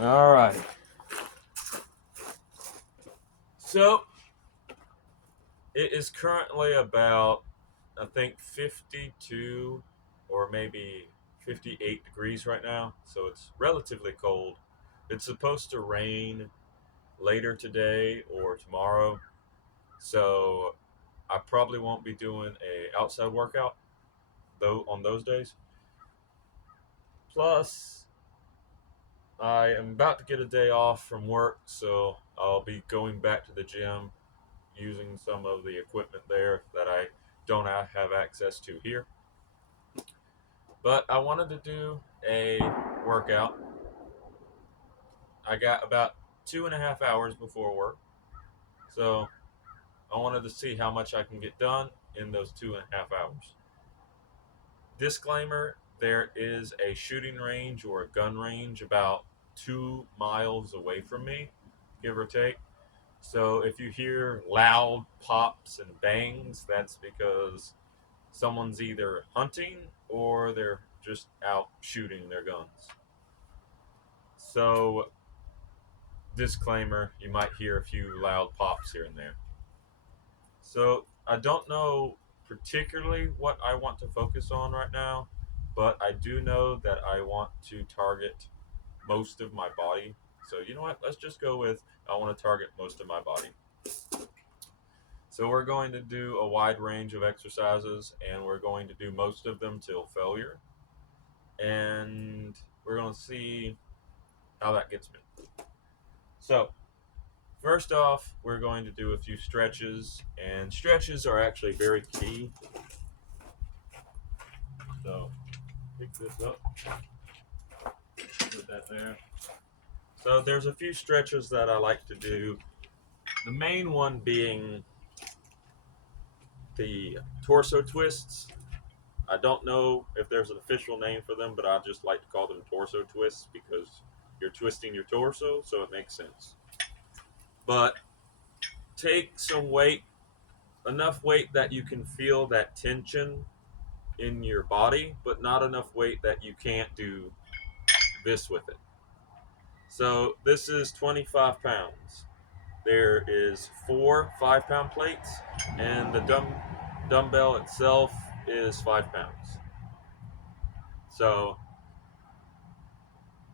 All right. So it is currently about, I think, 52 or maybe 58 degrees right now. So it's relatively cold. It's supposed to rain later today or tomorrow. So I probably won't be doing a outside workout though on those days. Plus, I am about to get a day off from work, so I'll be going back to the gym using some of the equipment there that I don't have access to here. But I wanted to do a workout. I got about 2.5 hours before work, so I wanted to see how much I can get done in those 2.5 hours. Disclaimer: there is a shooting range or a gun range about 2 miles away from me, give or take. So if you hear loud pops and bangs, that's because someone's either hunting or they're just out shooting their guns. So, disclaimer, you might hear a few loud pops here and there. So, I don't know particularly what I want to focus on right now, but I do know that I want to target most of my body. So, you know what? Let's just go with I want to target most of my body. So we're going to do a wide range of exercises, and we're going to do most of them till failure. And we're going to see how that gets me. So, first off, we're going to do a few stretches, and stretches are actually very key. So, pick this up, put that there. So, there's a few stretches that I like to do. The main one being the torso twists. I don't know if there's an official name for them, but I just like to call them torso twists because you're twisting your torso, so it makes sense. But take some weight, enough weight that you can feel that tension in your body, but not enough weight that you can't do this with it. So this is 25 pounds. There is 4 5-pound plates, and the dumbbell itself is 5 pounds. So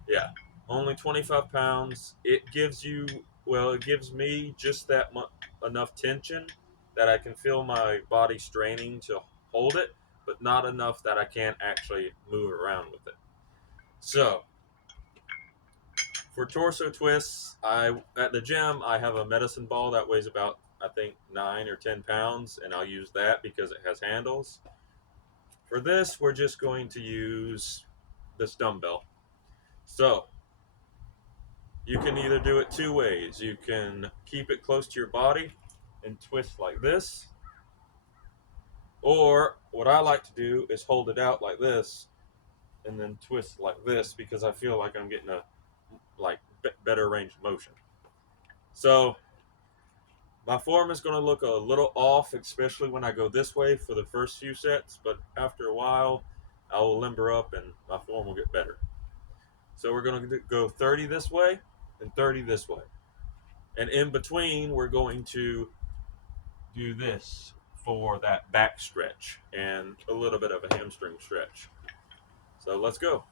yeah, only 25 pounds. It gives you, well, it gives me just that enough tension that I can feel my body straining to hold it, but not enough that I can't actually move around with it. So, for torso twists, I at the gym I have a medicine ball that weighs about, I think, 9 or 10 pounds, and I'll use that because it has handles. For this, we're just going to use this dumbbell. So, you can either do it two ways. You can keep it close to your body and twist like this, or what I like to do is hold it out like this and then twist like this because I feel like I'm getting a better range of motion. So my form is going to look a little off, especially when I go this way for the first few sets, but after a while I will limber up and my form will get better. So we're going to go 30 this way and 30 this way. And in between, we're going to do this for that back stretch and a little bit of a hamstring stretch. So let's go.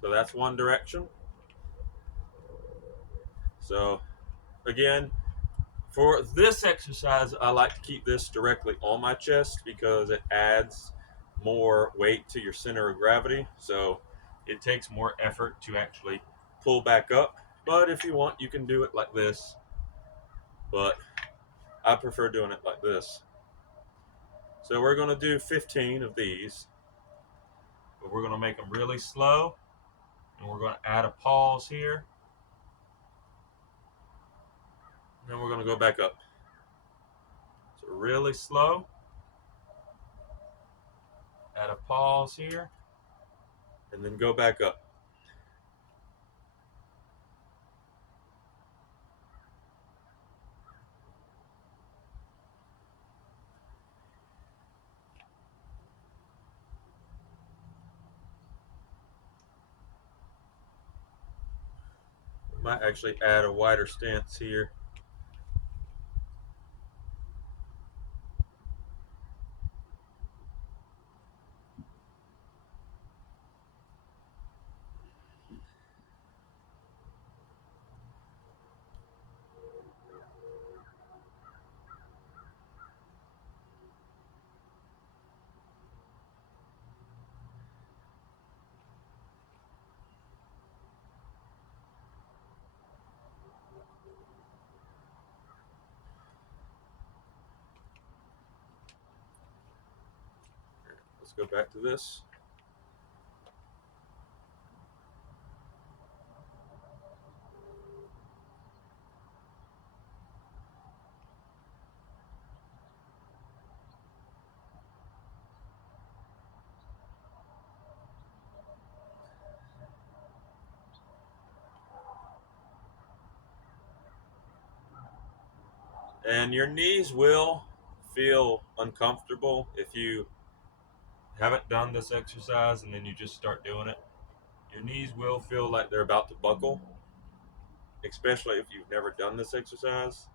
So that's one direction. So again, for this exercise, I like to keep this directly on my chest because it adds more weight to your center of gravity. So it takes more effort to actually pull back up. But if you want, you can do it like this. But I prefer doing it like this. So we're going to do 15 of these. But we're going to make them really slow. And we're going to add a pause here. And then we're going to go back up. So really slow. Add a pause here. And then go back up. Might actually add a wider stance here. Let's go back to this. And your knees will feel uncomfortable if you haven't done this exercise and then you just start doing it. Your knees will feel like they're about to buckle, especially if you've never done this exercise.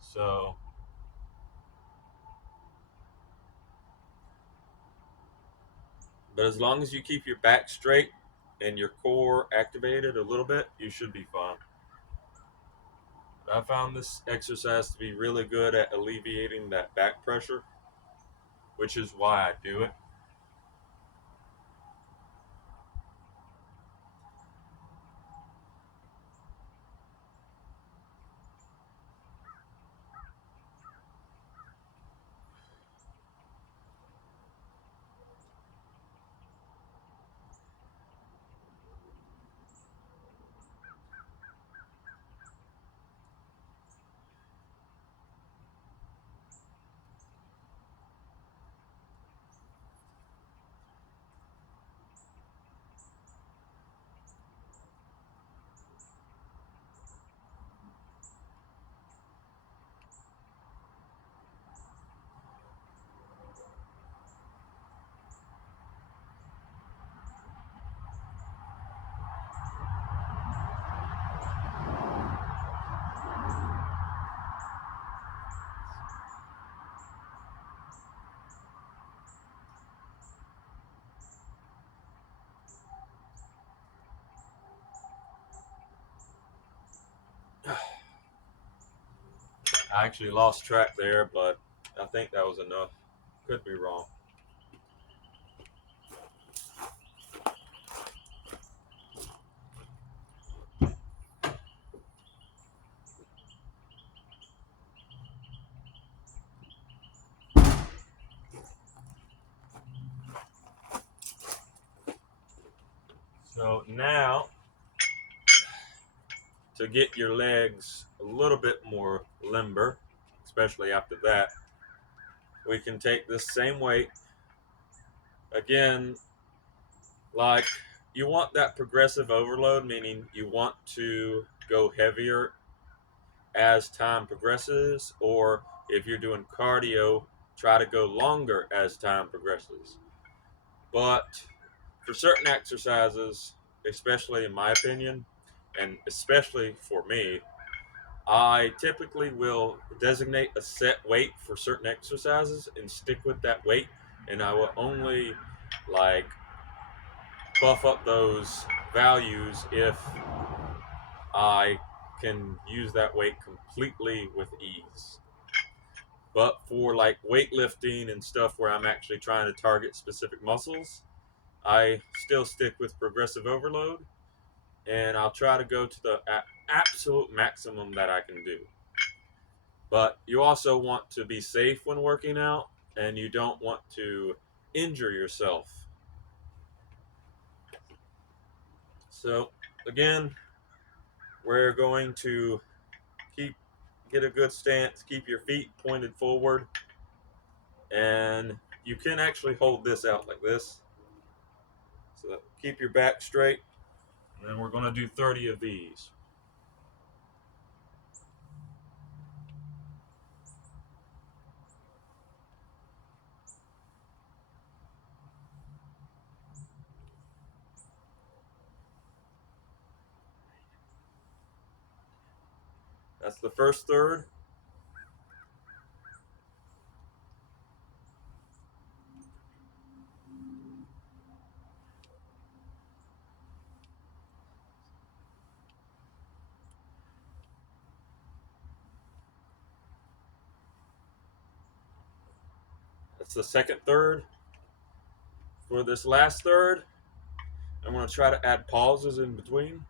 So, but as long as you keep your back straight and your core activated a little bit, you should be fine. I found this exercise to be really good at alleviating that back pressure, which is why I do it. I actually lost track there, but I think that was enough. Could be wrong. So now, to get your legs a little bit more limber, especially after that, we can take this same weight. Again, like you want that progressive overload, meaning you want to go heavier as time progresses, or if you're doing cardio, try to go longer as time progresses. But for certain exercises, especially in my opinion, and especially for me, I typically will designate a set weight for certain exercises and stick with that weight, and I will only like buff up those values if I can use that weight completely with ease. But for like weightlifting and stuff where I'm actually trying to target specific muscles, I still stick with progressive overload, and I'll try to go to the absolute maximum that I can do. But you also want to be safe when working out, and you don't want to injure yourself. So again, we're going to get a good stance, keep your feet pointed forward, and you can actually hold this out like this. So keep your back straight, and then we're going to do 30 of these. That's the first third. That's the second third. For this last third, I'm going to try to add pauses in between.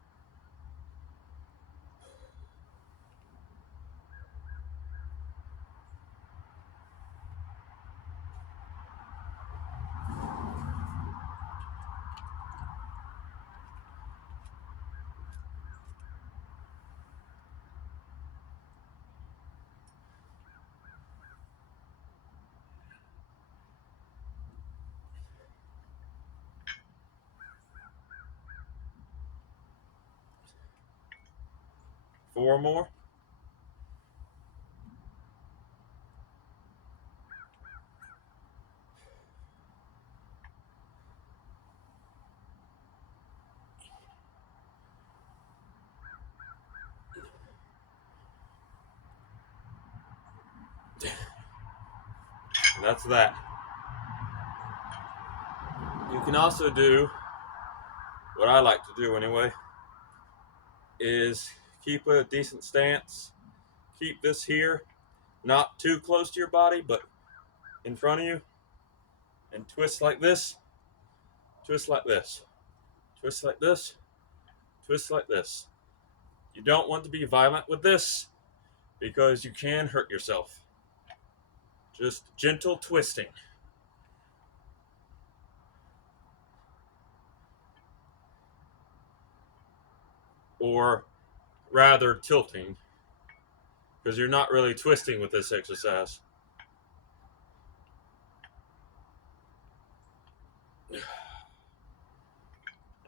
Four more. And that's that. You can also do what I like to do anyway, is keep a decent stance. Keep this here, not too close to your body, but in front of you, and twist like this, twist like this, twist like this, twist like this. You don't want to be violent with this because you can hurt yourself. Just gentle twisting. Or rather tilting, because you're not really twisting with this exercise.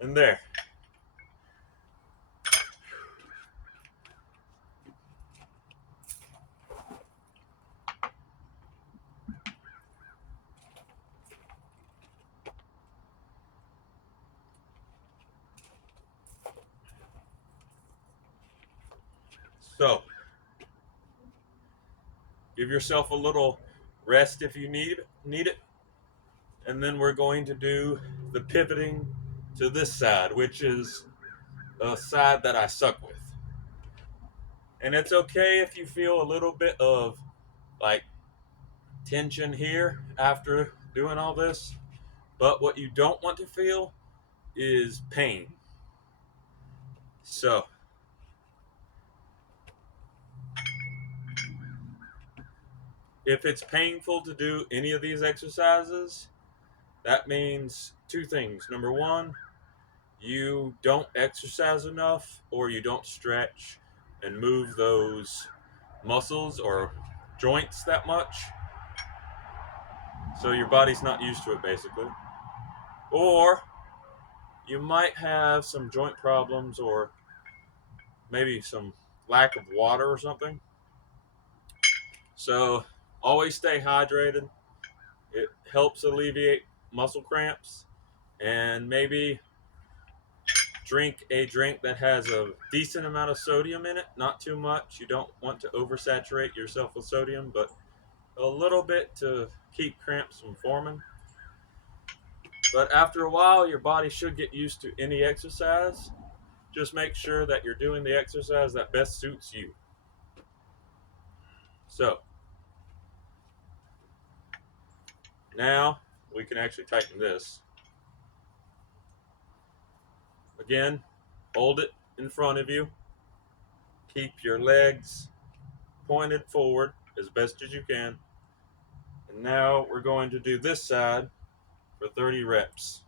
And there. So, give yourself a little rest if you need it. And then we're going to do the pivoting to this side, which is a side that I suck with. And it's okay if you feel a little bit of like tension here after doing all this, but what you don't want to feel is pain. So, if it's painful to do any of these exercises, that means two things. Number one, you don't exercise enough, or you don't stretch and move those muscles or joints that much, so your body's not used to it basically. Or you might have some joint problems, or maybe some lack of water or something. So always stay hydrated. It helps alleviate muscle cramps. And maybe drink a drink that has a decent amount of sodium in it, not too much. You don't want to oversaturate yourself with sodium, but a little bit to keep cramps from forming. But after a while, your body should get used to any exercise. Just make sure that you're doing the exercise that best suits you. So, now we can actually tighten this. Again, hold it in front of you. Keep your legs pointed forward as best as you can. And now we're going to do this side for 30 reps.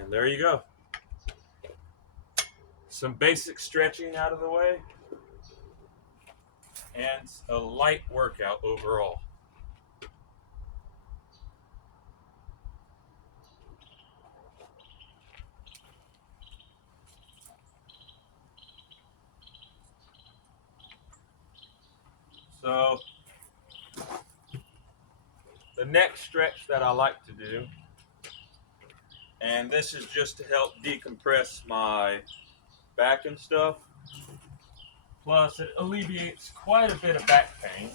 And there you go. Some basic stretching out of the way, and a light workout overall. So, the next stretch that I like to do, and this is just to help decompress my back and stuff, plus it alleviates quite a bit of back pain,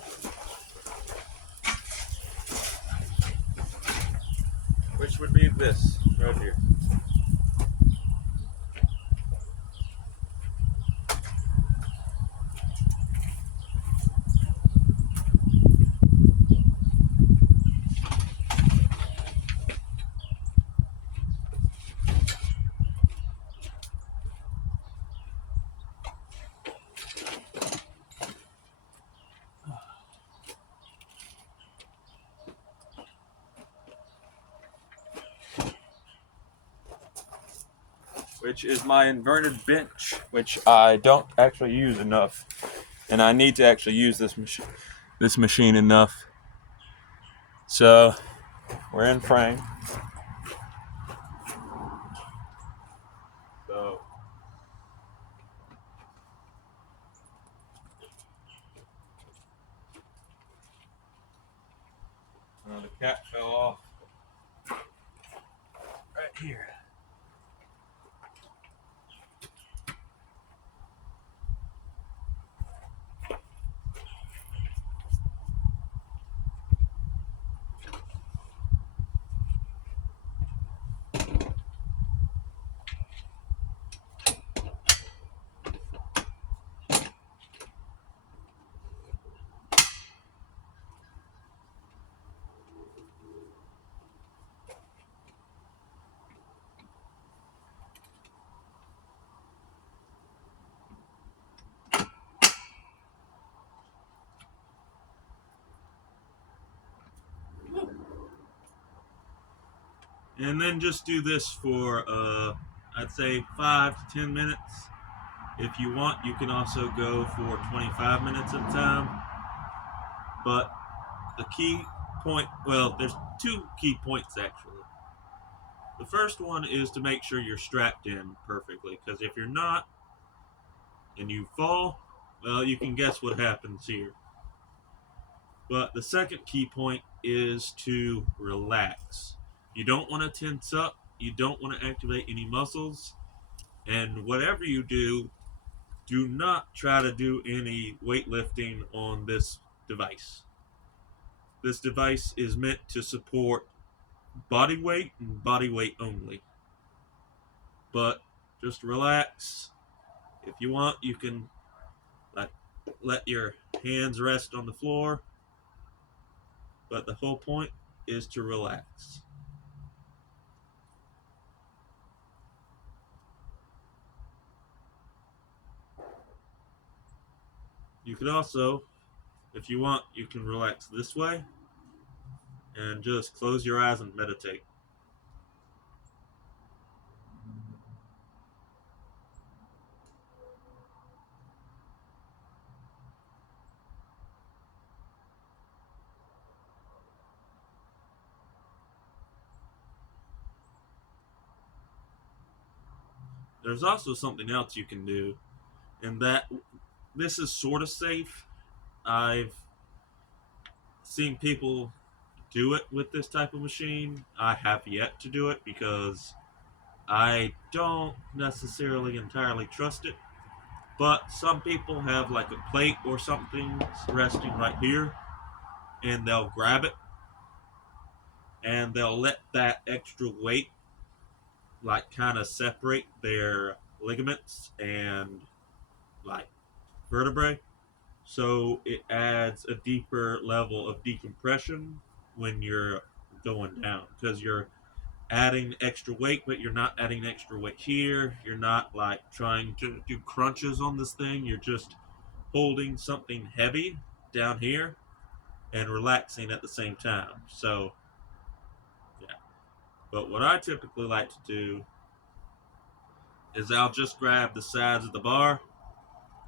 which would be this right here. Which is my inverted bench, which I don't actually use enough, and I need to actually use this machine enough. So we're in frame. So the cat fell off right here. And then just do this for, I'd say 5 to 10 minutes. If you want, you can also go for 25 minutes at a time. But the key point, well, there's two key points actually. The first one is to make sure you're strapped in perfectly, because if you're not and you fall, well, you can guess what happens here. But the second key point is to relax. You don't want to tense up, you don't want to activate any muscles, and whatever you do not try to do any weightlifting on this device. This device is meant to support body weight and body weight only. But just relax. If you want, you can let your hands rest on the floor. But the whole point is to relax. You can also, if you want, you can relax this way and just close your eyes and meditate. There's also something else you can do, and that this is sort of safe. I've seen people do it with this type of machine. I have yet to do it because I don't necessarily entirely trust it. But some people have like a plate or something resting right here, and they'll grab it and they'll let that extra weight like kind of separate their ligaments and like vertebrae. So it adds a deeper level of decompression when you're going down because you're adding extra weight, but you're not adding extra weight here. You're not like trying to do crunches on this thing. You're just holding something heavy down here and relaxing at the same time. So, yeah. But what I typically like to do is I'll just grab the sides of the bar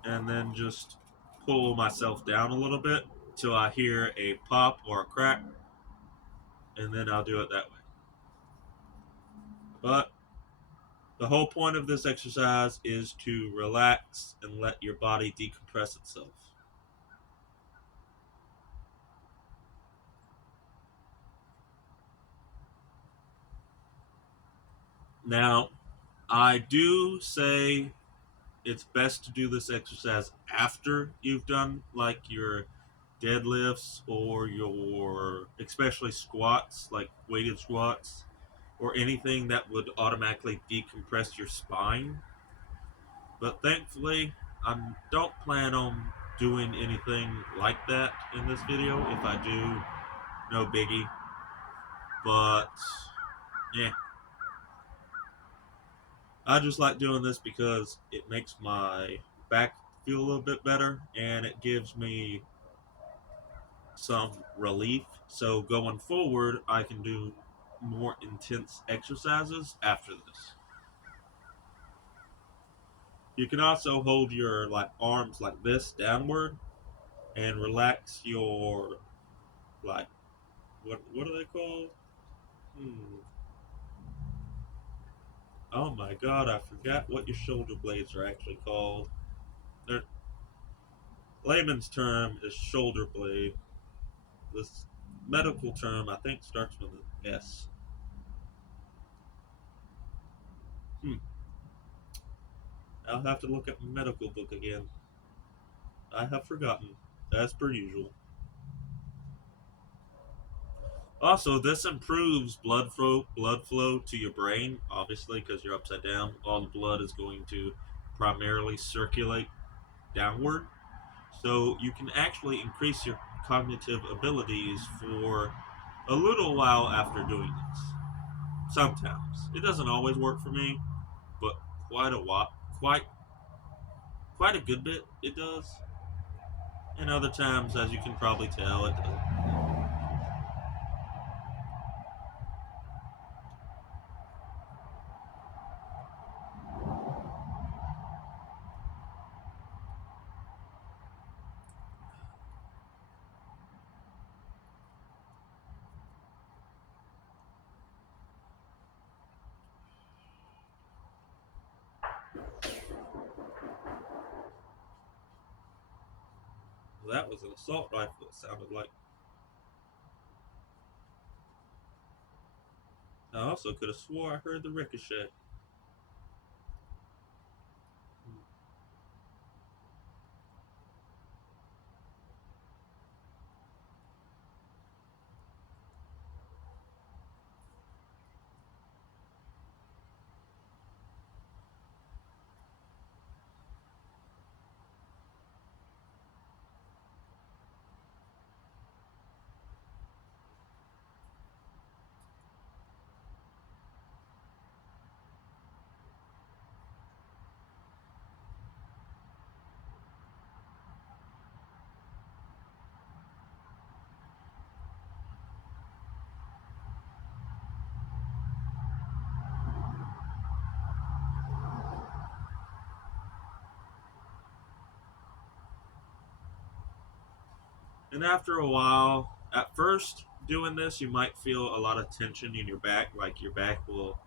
and then just pull myself down a little bit till I hear a pop or a crack, and then I'll do it that way. But the whole point of this exercise is to relax and let your body decompress itself. Now, I do say it's best to do this exercise after you've done like your deadlifts or your especially squats, like weighted squats, or anything that would automatically decompress your spine. But thankfully, I don't plan on doing anything like that in this video. If I do, no biggie. But yeah, I just like doing this because it makes my back feel a little bit better and it gives me some relief. So going forward, I can do more intense exercises after this. You can also hold your like arms like this downward and relax your like what are they called? Hmm. Oh my god, I forgot what your shoulder blades are actually called. Their layman's term is shoulder blade. This medical term I think starts with an S. Hmm. I'll have to look at my medical book again. I have forgotten, as per usual. Also, this improves blood flow to your brain, obviously, because you're upside down. All the blood is going to primarily circulate downward. So you can actually increase your cognitive abilities for a little while after doing this. Sometimes. It doesn't always work for me, but quite a while, quite a good bit it does. And other times, as you can probably tell, it doesn't. Well, that was an assault rifle, it sounded like. I also could have swore I heard the ricochet. And after a while, at first doing this, you might feel a lot of tension in your back, like your back will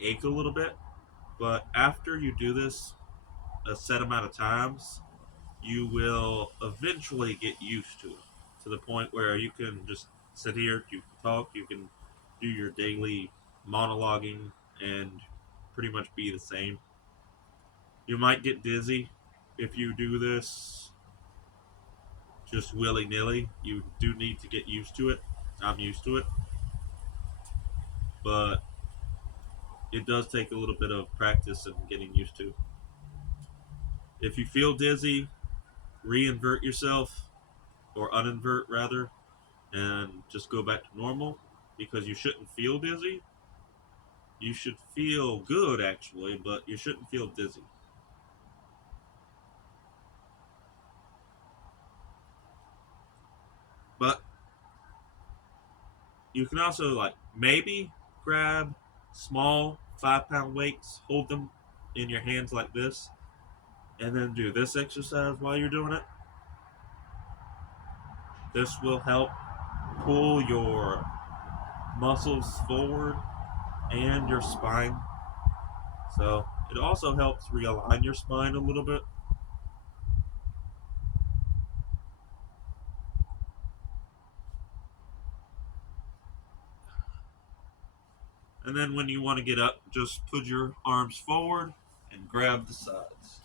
ache a little bit. But after you do this a set amount of times, you will eventually get used to the point where you can just sit here, you can talk, you can do your daily monologuing and pretty much be the same. You might get dizzy if you do this just willy nilly. You do need to get used to it. I'm used to it, but it does take a little bit of practice and getting used to. If you feel dizzy, reinvert yourself, or uninvert rather, and just go back to normal because you shouldn't feel dizzy. You should feel good actually, but you shouldn't feel dizzy. But you can also like maybe grab small 5 pound weights, hold them in your hands like this, and then do this exercise while you're doing it. This will help pull your muscles forward and your spine. So it also helps realign your spine a little bit. And then when you want to get up, just put your arms forward and grab the sides.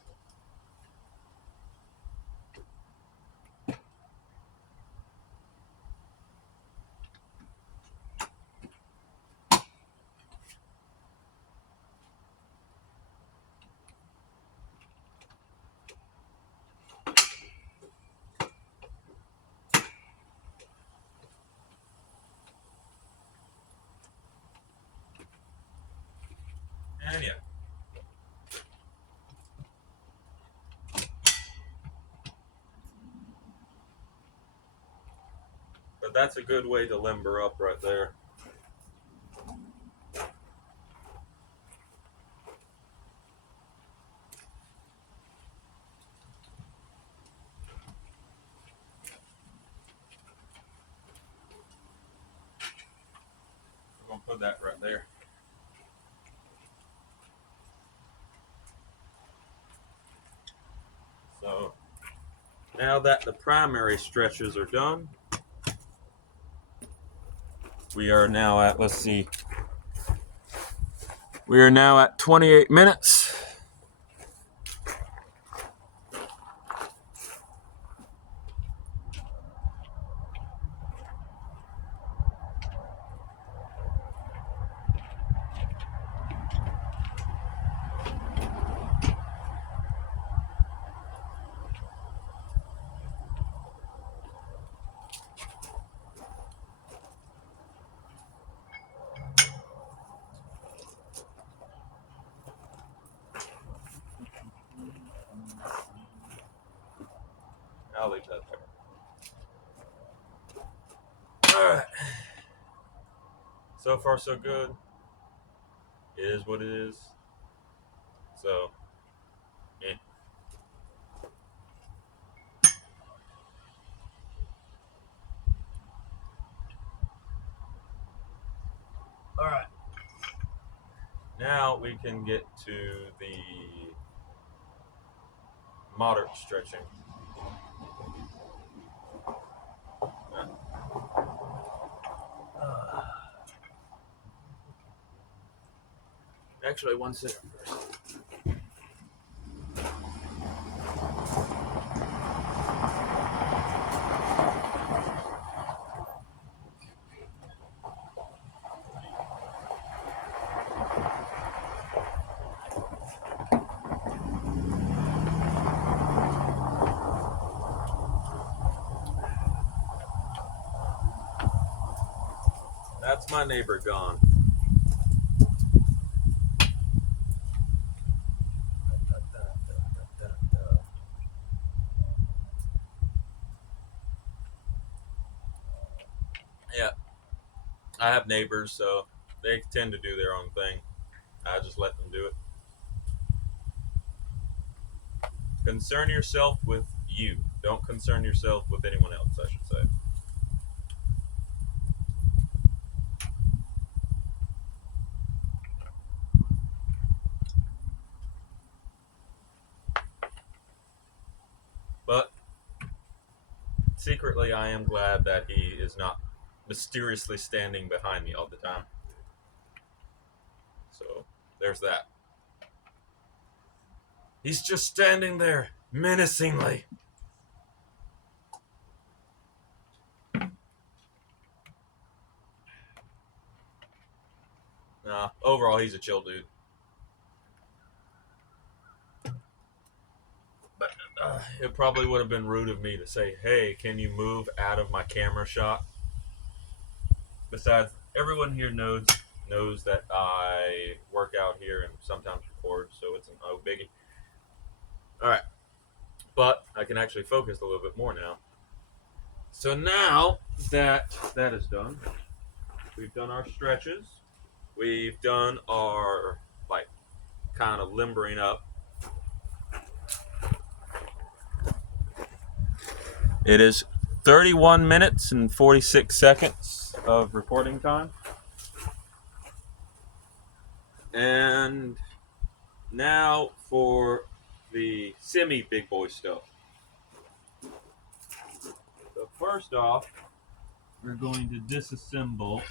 And yeah. But that's a good way to limber up right there. We're going to put that right there. So now that the primary stretches are done, we are now at, let's see, we are now at 28 minutes. I'll leave that there. All right. So far, so good. It is what it is. So, yeah. All right. Now we can get to the moderate stretching. Actually, one second first. That's my neighbor gone. Yeah, I have neighbors, so they tend to do their own thing. I just let them do it. Concern yourself with you. Don't concern yourself with anyone else, I should say. But secretly, I am glad that he is not mysteriously standing behind me all the time. So there's that. He's just standing there menacingly. Nah, overall, he's a chill dude. But it probably would have been rude of me to say, hey, can you move out of my camera shot? Besides, everyone here knows that I work out here and sometimes record, so it's an oh biggie. All right, but I can actually focus a little bit more now. So now that that is done, we've done our stretches. We've done our like kind of limbering up. It is 31 minutes and 46 seconds of recording time. And now for the semi big boy stuff. So first off, we're going to disassemble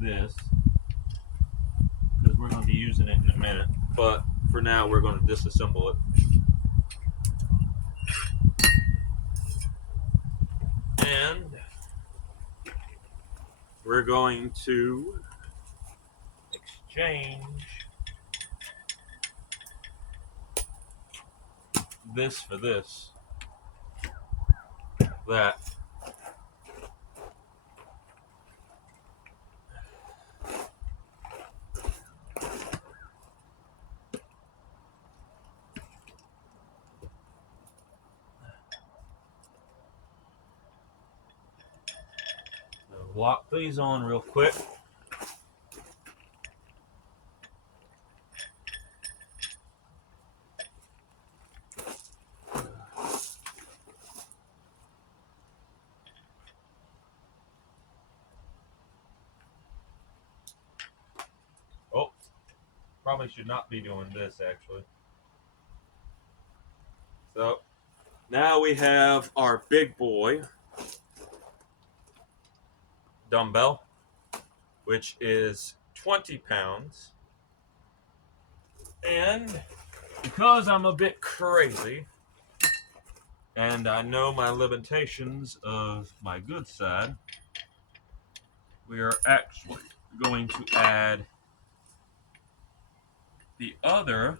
this because we're going to be using it in a minute. But for now, we're going to disassemble it. And we're going to exchange this for this. That. Lock these on real quick. Oh, probably should not be doing this actually. So now we have our big boy dumbbell, which is 20 pounds. And because I'm a bit crazy and I know my limitations of my good side, we are actually going to add the other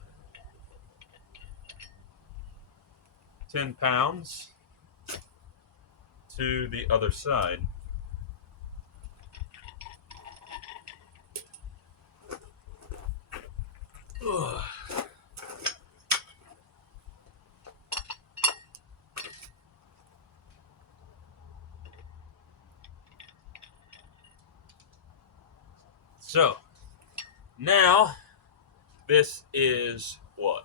10 pounds to the other side. Ugh. So now this is what?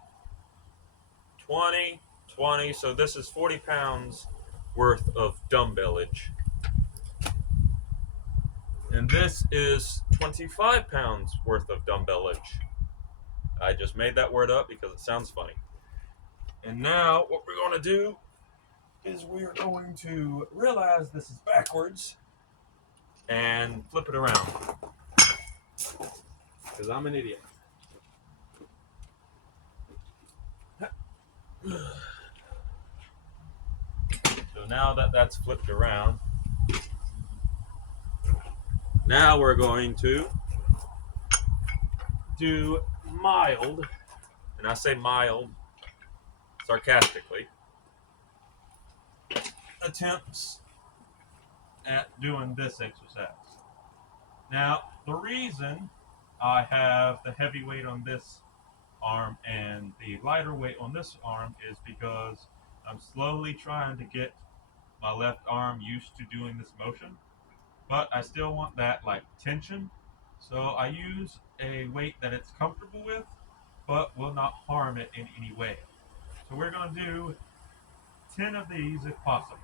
20, 20. So this is 40 pounds worth of dumbbellage. And this is 25 pounds worth of dumbbellage. I just made that word up because it sounds funny. And now what we're going to do is we're going to realize this is backwards and flip it around. Because I'm an idiot. So now that that's flipped around, now we're going to do mild, and I say mild sarcastically, attempts at doing this exercise. Now, the reason I have the heavy weight on this arm and the lighter weight on this arm is because I'm slowly trying to get my left arm used to doing this motion, but I still want that like tension. So I use a weight that it's comfortable with, but will not harm it in any way. So we're going to do 10 of these if possible.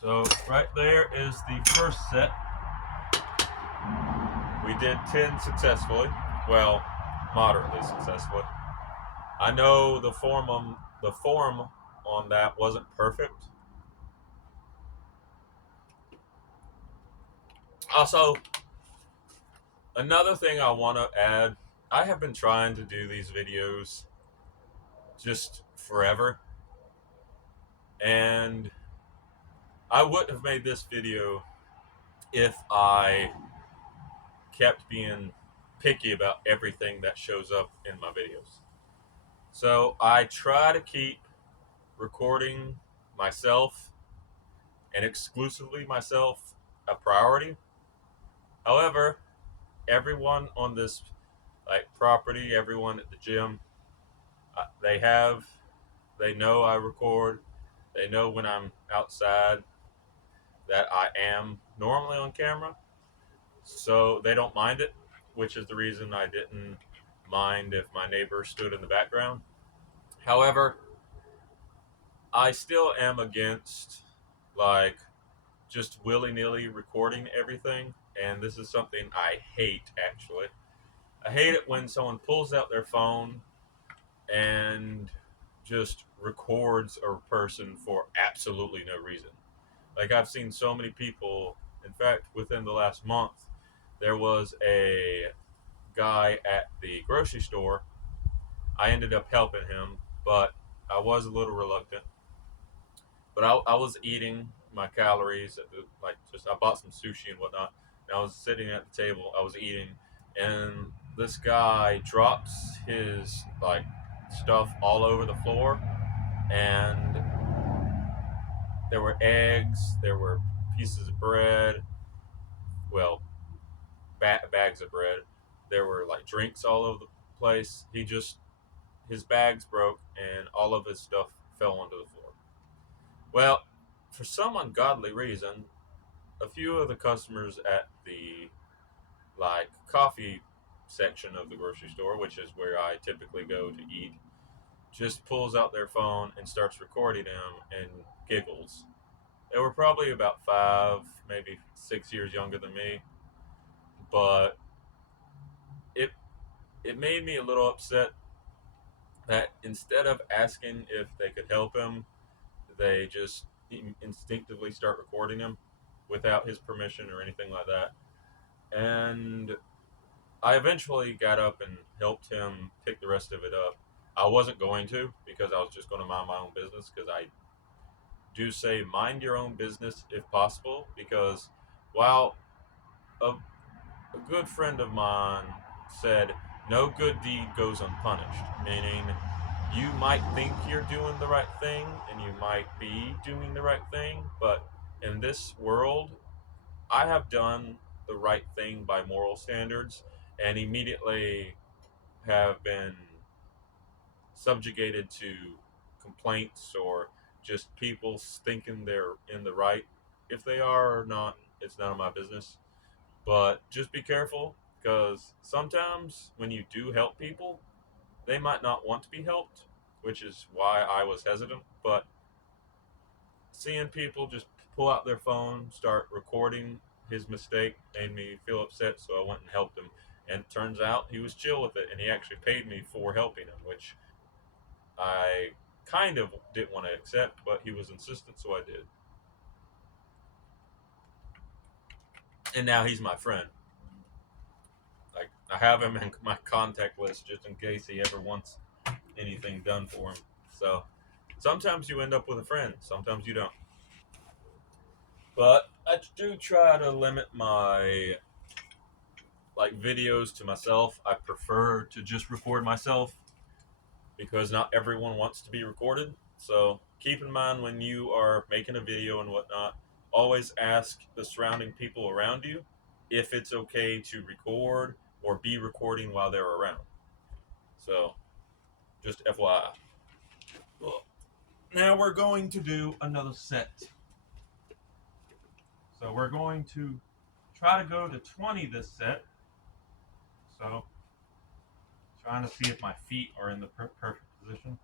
So right there is the first set. We did 10 successfully. Well, moderately successfully. I know the form on that wasn't perfect. Also, another thing I want to add, I have been trying to do these videos just forever, and I wouldn't have made this video if I kept being picky about everything that shows up in my videos. So I try to keep recording myself and exclusively myself a priority. However, everyone on this property, everyone at the gym, they know I record. They know when I'm outside that I am normally on camera, so they don't mind it, which is the reason I didn't mind if my neighbor stood in the background. However, I still am against like just willy-nilly recording everything, and this is something I hate actually. I hate it when someone pulls out their phone and just records a person for absolutely no reason. Like I've seen so many people, in fact, within the last month, there was a guy at the grocery store. I ended up helping him, but I was a little reluctant. But I was eating my calories, I bought some sushi and whatnot, and I was sitting at the table, I was eating, and this guy drops his stuff all over the floor, and there were eggs, there were pieces of bread, well, bags of bread, there were like drinks all over the place. His bags broke, and all of his stuff fell onto the floor. Well, for some ungodly reason, a few of the customers at the coffee section of the grocery store, which is where I typically go to eat, just pulls out their phone and starts recording him and giggles. They were probably about 5, maybe 6 years younger than me, but it it made me a little upset that instead of asking if they could help him, they just instinctively start recording him without his permission or anything like that. And I eventually got up and helped him pick the rest of it up. I wasn't going to, because I was just going to mind my own business, because I do say mind your own business if possible, because while a good friend of mine said no good deed goes unpunished, meaning you might think you're doing the right thing and you might be doing the right thing, but in this world, I have done the right thing by moral standards and immediately have been subjugated to complaints or just people thinking they're in the right. If they are or not, it's none of my business. But just be careful, because sometimes when you do help people, they might not want to be helped, which is why I was hesitant. But seeing people just pull out their phone, start recording his mistake, made me feel upset, so I went and helped him. And it turns out he was chill with it, and he actually paid me for helping him, which I kind of didn't want to accept, but he was insistent, so I did. And now he's my friend. Like, I have him in my contact list just in case he ever wants anything done for him. So sometimes you end up with a friend, sometimes you don't. But I do try to limit my videos to myself. I prefer to just record myself because not everyone wants to be recorded. So keep in mind when you are making a video and whatnot, always ask the surrounding people around you if it's okay to record or be recording while they're around. So just FYI. Well, now we're going to do another set. So we're going to try to go to 20 this set. So trying to see if my feet are in the perfect position.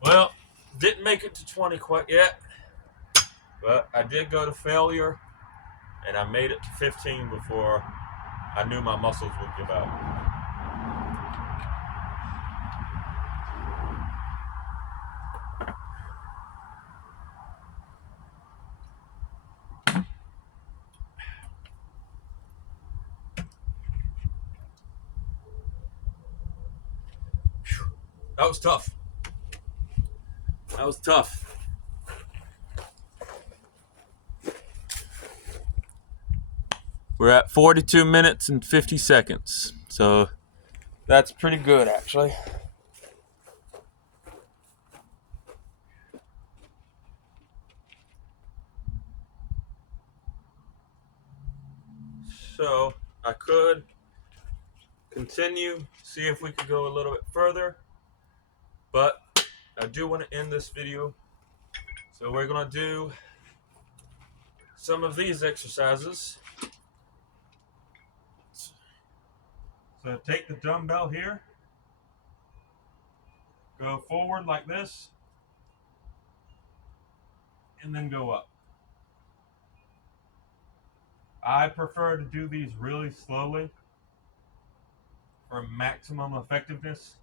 Well, didn't make it to 20 quite yet, but I did go to failure, and I made it to 15 before I knew my muscles would give out. That was tough. That was tough. We're at 42 minutes and 50 seconds. So that's pretty good, actually. So I could continue, see if we could go a little bit further, but I do want to end this video. So we're going to do some of these exercises. So take the dumbbell here, go forward like this, and then go up. I prefer to do these really slowly for maximum effectiveness.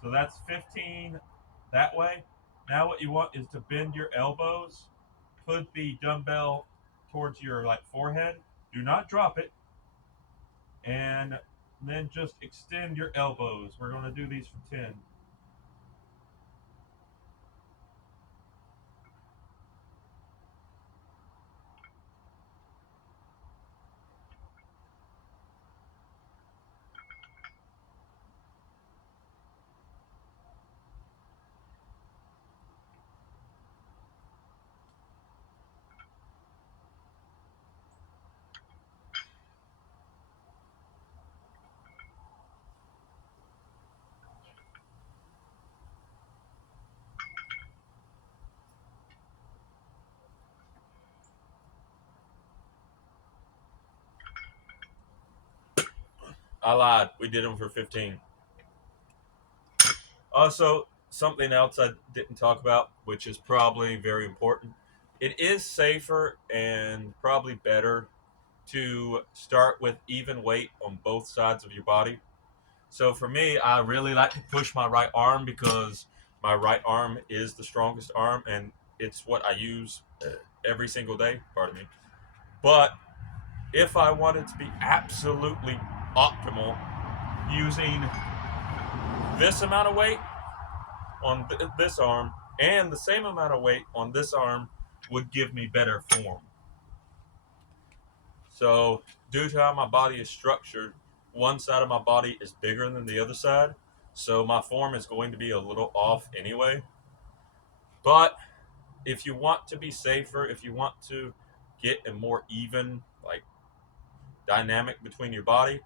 So that's 15 that way. Now what you want is to bend your elbows, put the dumbbell towards your forehead. Do not drop it. And then just extend your elbows. We're going to do these for 10. I lied. We did them for 15. Also, something else I didn't talk about, which is probably very important. It is safer and probably better to start with even weight on both sides of your body. So for me, I really like to push my right arm because my right arm is the strongest arm and it's what I use every single day. Pardon me. But if I wanted to be absolutely optimal, using this amount of weight on this arm and the same amount of weight on this arm would give me better form. So, due to how my body is structured, one side of my body is bigger than the other side, so my form is going to be a little off anyway. But if you want to be safer, if you want to get a more even like dynamic between your body,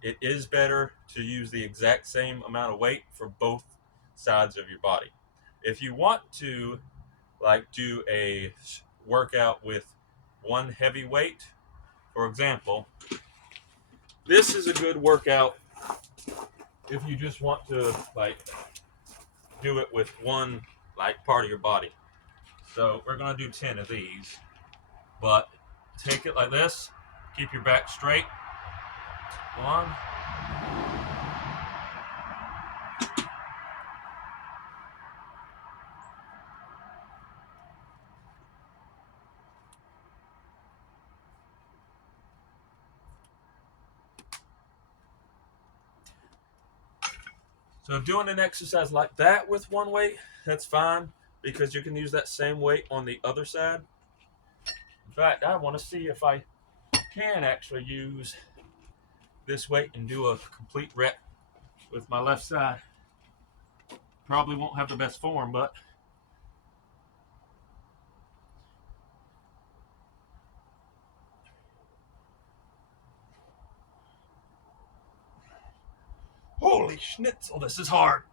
it is better to use the exact same amount of weight for both sides of your body. If you want to like do a workout with one heavy weight, for example, this is a good workout if you just want to like do it with one like part of your body. So we're gonna do 10 of these, but take it like this, keep your back straight. One. So doing an exercise like that with one weight, that's fine because you can use that same weight on the other side. In fact, I want to see if I can actually use this weight and do a complete rep with my left side. Probably won't have the best form, but holy schnitzel, this is hard.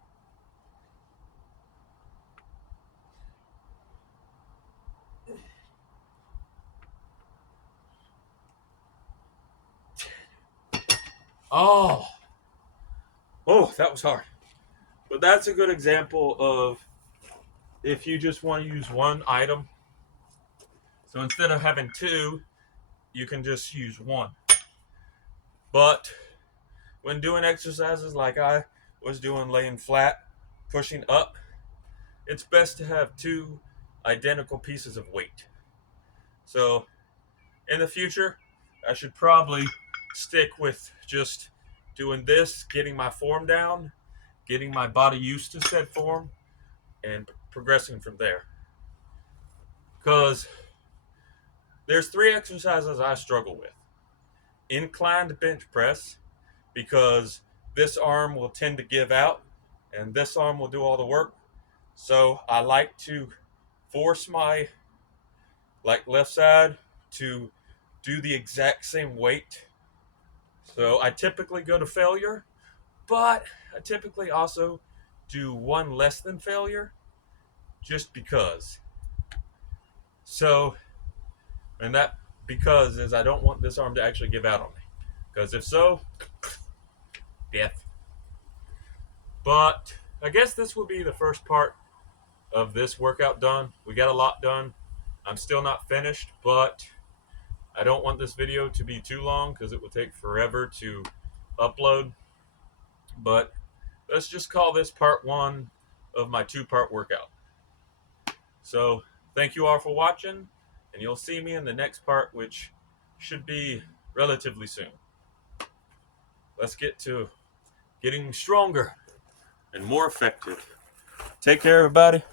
Oh, that was hard. But that's a good example of if you just want to use one item. So instead of having two, you can just use one. But when doing exercises like I was doing, laying flat, pushing up, it's best to have two identical pieces of weight. So in the future, I should probably stick with just doing this, getting my form down, getting my body used to said form, and progressing from there. Because there's 3 exercises I struggle with. Inclined bench press, because this arm will tend to give out and this arm will do all the work. So I like to force my left side to do the exact same weight. So I typically go to failure, but I typically also do one less than failure just because. So, and that because is I don't want this arm to actually give out on me. Because if so, death. But I guess this will be the first part of this workout done. We got a lot done. I'm still not finished, but I don't want this video to be too long because it will take forever to upload. But let's just call this part 1 of my 2-part workout. So thank you all for watching, and you'll see me in the next part, which should be relatively soon. Let's get to getting stronger and more effective. Take care, everybody.